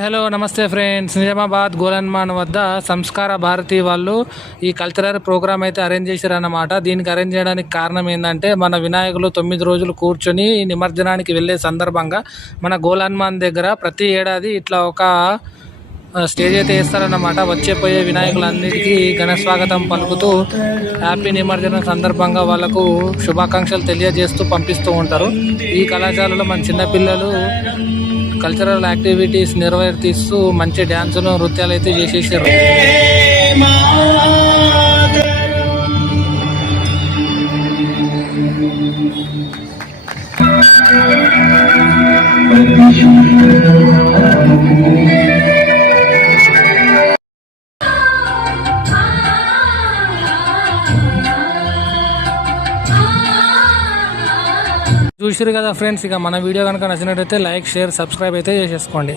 Hello నమస్తే friends. Nizamabad గోలన్మాన్ వద్ద సంస్కార భారతి వాళ్ళు ఈ కల్చరల్ ప్రోగ్రామ్ అయితే అరేంజ్ చేశారన్నమాట. దీనికి అరేంజ్ చేయడానికి కారణం ఏంటంటే మన వినాయకులు 9 రోజులు కూర్చొని నిమజ్జనానికి వెళ్ళే సందర్భంగా మన గోలన్మాన్ దగ్గర ప్రతి ఏడాది ఇట్లా ఒక స్టేజ్ అయితే వేస్తారన్నమాట. వచ్చేపోయే వినాయకులందరికీ ఘన స్వాగతం పలుకుతూ హ్యాపీ నిమజ్జనం సందర్భంగా వాళ్ళకు శుభాకాంక్షలు తెలియజేస్తూ పంపిస్తూ ఉంటారు. ఈ కళాశాలలో మన చిన్నపిల్లలు కల్చరల్ యాక్టివిటీస్ నిర్వర్తిస్తూ మంచి డ్యాన్సులు నృత్యాలు అయితే చేసేసారు. చూసారు కదా ఫ్రెండ్స్, ఇక మన వీడియో కనుక నచ్చినట్టయితే లైక్, షేర్, సబ్స్క్రైబ్ అయితే చేసేసుకోండి.